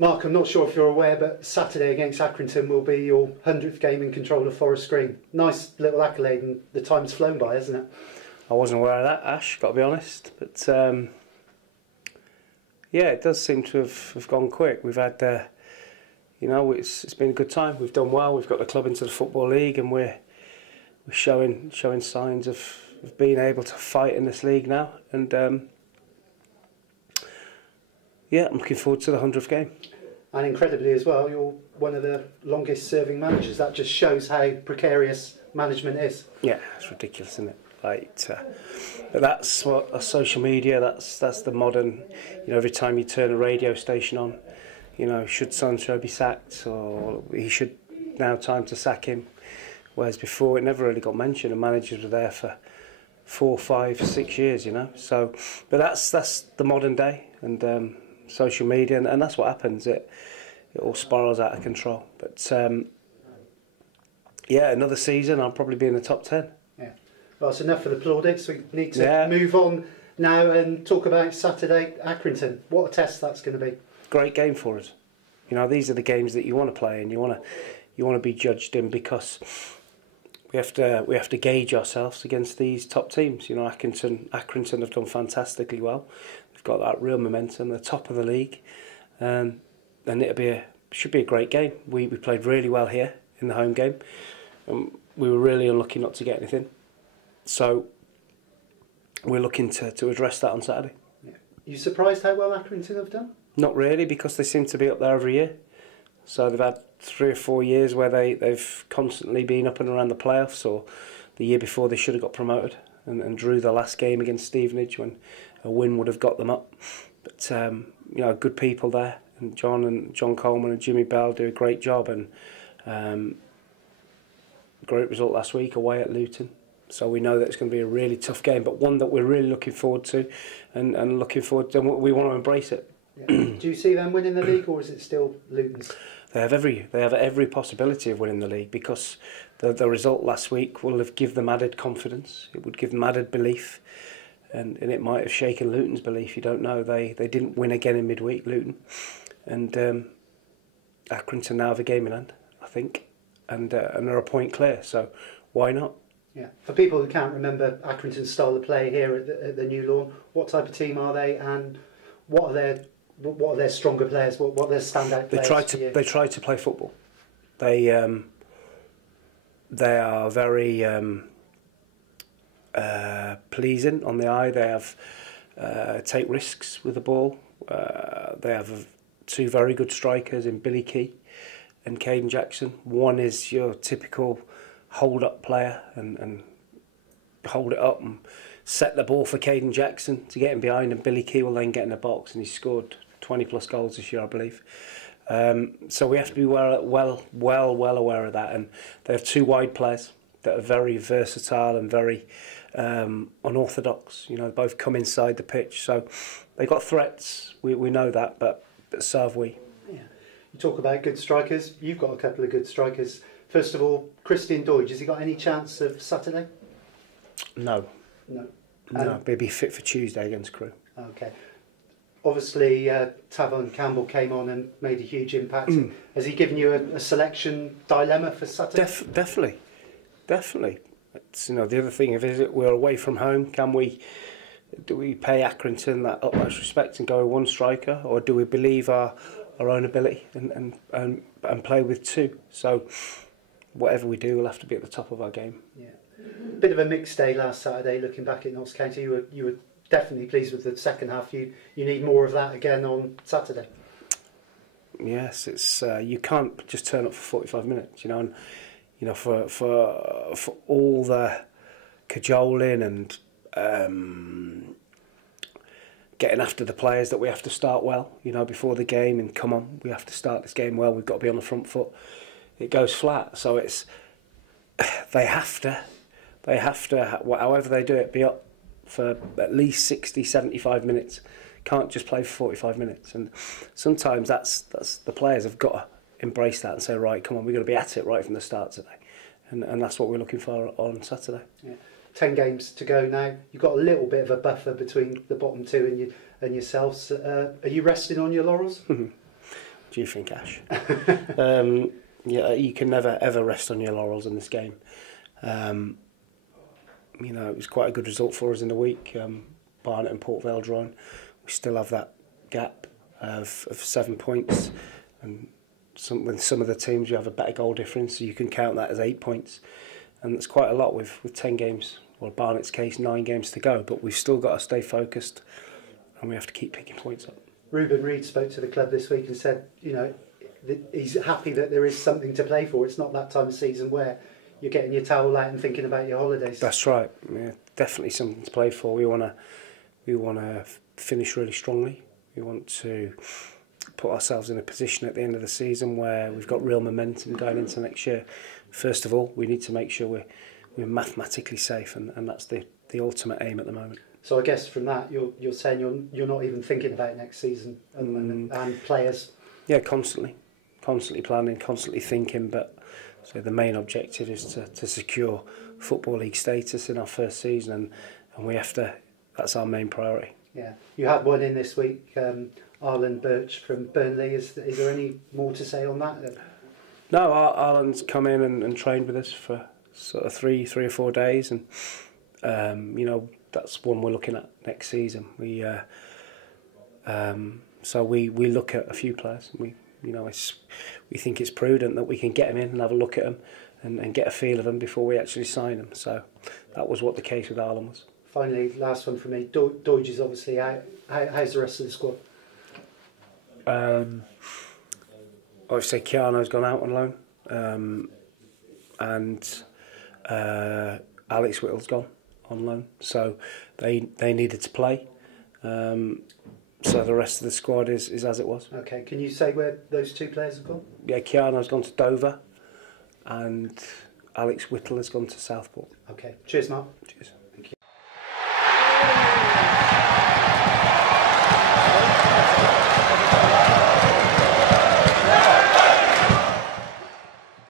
Mark, I'm not sure if you're aware, but Saturday against Accrington will be your 100th game in control of Forest Green. Nice little accolade, and the time's flown by, hasn't it? I wasn't aware of that, Ash, got to be honest. But yeah, it does seem to have gone quick. We've had, it's been a good time. We've done well. We've got the club into the Football League, and we're showing signs of being able to fight in this league now. And yeah, I'm looking forward to the 100th game. And incredibly as well, you're one of the longest serving managers. That just shows how precarious management is. Yeah, it's ridiculous, isn't it? But that's what social media, that's the modern, every time you turn a radio station on, should so-and-so be sacked, or he should now time to sack him. Whereas before it never really got mentioned, and managers were there for 4, 5, 6 years, So, but that's the modern day, and social media, and that's what happens. It all spirals out of control. But yeah, another season, I'll probably be in the top 10. Yeah. Well, that's enough for the plaudits. We need to move on now and talk about Saturday, Accrington. What a test that's going to be. Great game for us. These are the games that you want to play, and you want to be judged in, because we have to gauge ourselves against these top teams. Accrington have done fantastically well. They've got that real momentum. They're top of the league, and should be a great game. We played really well here in the home game. We were really unlucky not to get anything. So we're looking to address that on Saturday. Yeah. You surprised how well Accrington have done? Not really, because they seem to be up there every year. So they've had 3 or 4 years where they've constantly been up and around the playoffs, or the year before they should have got promoted and drew the last game against Stevenage when a win would have got them up. But good people there, and John Coleman and Jimmy Bell do a great job, and great result last week away at Luton. So we know that it's going to be a really tough game, but one that we're really looking forward to, and looking forward to, and we want to embrace it. Yeah. Do you see them winning the league, or is it still Luton's? They have every possibility of winning the league, because the result last week will have given them added confidence. It would give them added belief, and it might have shaken Luton's belief. You don't know. They didn't win again in midweek, Luton, and Accrington now have a game in hand, I think, and they're a point clear. So why not? Yeah. For people who can't remember Accrington's style of play here at the New Lawn, what type of team are they, and what are their stronger players? What are their standout players? They try to play football. They are very pleasing on the eye. They have take risks with the ball. They have 2 very good strikers in Billy Key and Caden Jackson. One is your typical hold-up player and hold it up and set the ball for Caden Jackson to get him behind, and Billy Key will then get in the box, and he's scored 20+ goals this year, I believe. So we have to be well aware of that, and they have 2 wide players that are very versatile and very unorthodox. Both come inside the pitch, so they've got threats. We know that, but so have we. Yeah. You talk about good strikers. You've got a couple of good strikers. First of all, Christian Doidge, has he got any chance of Saturday? No. No. No, he'll be fit for Tuesday against Crewe. Okay. Obviously, Tavon Campbell came on and made a huge impact. Has he given you a selection dilemma for Saturday? Definitely. It's, the other thing is we're away from home. Do we pay Accrington that utmost respect and go with 1 striker, or do we believe our own ability and play with 2? So whatever we do, we'll have to be at the top of our game. Yeah. Bit of a mixed day last Saturday. Looking back at Notts County, you were definitely pleased with the second half. You need more of that again on Saturday. Yes, it's you can't just turn up for 45 minutes, and for all the cajoling and getting after the players that we have to start well, before the game, and come on, we have to start this game well. We've got to be on the front foot. It goes flat, so it's they have to, however they do it, be up for at least 60, 75 minutes. Can't just play for 45 minutes. And sometimes that's the players have got to embrace that and say, right, come on, we're going to be at it right from the start today. And that's what we're looking for on Saturday. Yeah. 10 games to go now. You've got a little bit of a buffer between the bottom 2 and yourselves. Are you resting on your laurels? Do you think, Ash? Yeah, you can never ever rest on your laurels in this game. You know, it was quite a good result for us in the week. Barnet and Port Vale drawn. We still have that gap of 7 points, and with some of the teams you have a better goal difference, so you can count that as 8 points, and that's quite a lot with 10 games. Well, Barnet's case, 9 games to go, but we've still got to stay focused, and we have to keep picking points up. Ruben Reid spoke to the club this week and said, you know, he's happy that there is something to play for. It's not that time of season where you're getting your towel out and thinking about your holidays. That's right. Yeah, definitely something to play for. We want to finish really strongly. We want to put ourselves in a position at the end of the season where we've got real momentum going into next year. First of all, we need to make sure we're mathematically safe, and that's the ultimate aim at the moment. So I guess from that, you're saying you're not even thinking about next season at the moment, and players. Yeah, constantly planning, constantly thinking. But so the main objective is to secure Football League status in our first season, and we have to. That's our main priority. Yeah, you had one in this week, Arlen Birch from Burnley. Is there any more to say on that? No, Arlen's come in and trained with us for sort of three or 4 days, and you know, that's one we're looking at next season. We look at a few players. We think it's prudent that we can get them in and have a look at them and get a feel of them before we actually sign them. So that was what the case with Arlen was. Finally, last one for me. Doidge is obviously out. How's the rest of the squad? Obviously, Keanu's gone out on loan, and Alex Whittle's gone on loan. So they needed to play. So the rest of the squad is as it was. Okay, can you say where those 2 players have gone? Yeah, Keanu's gone to Dover, and Alex Whittle has gone to Southport. Okay, cheers, Mark. Cheers.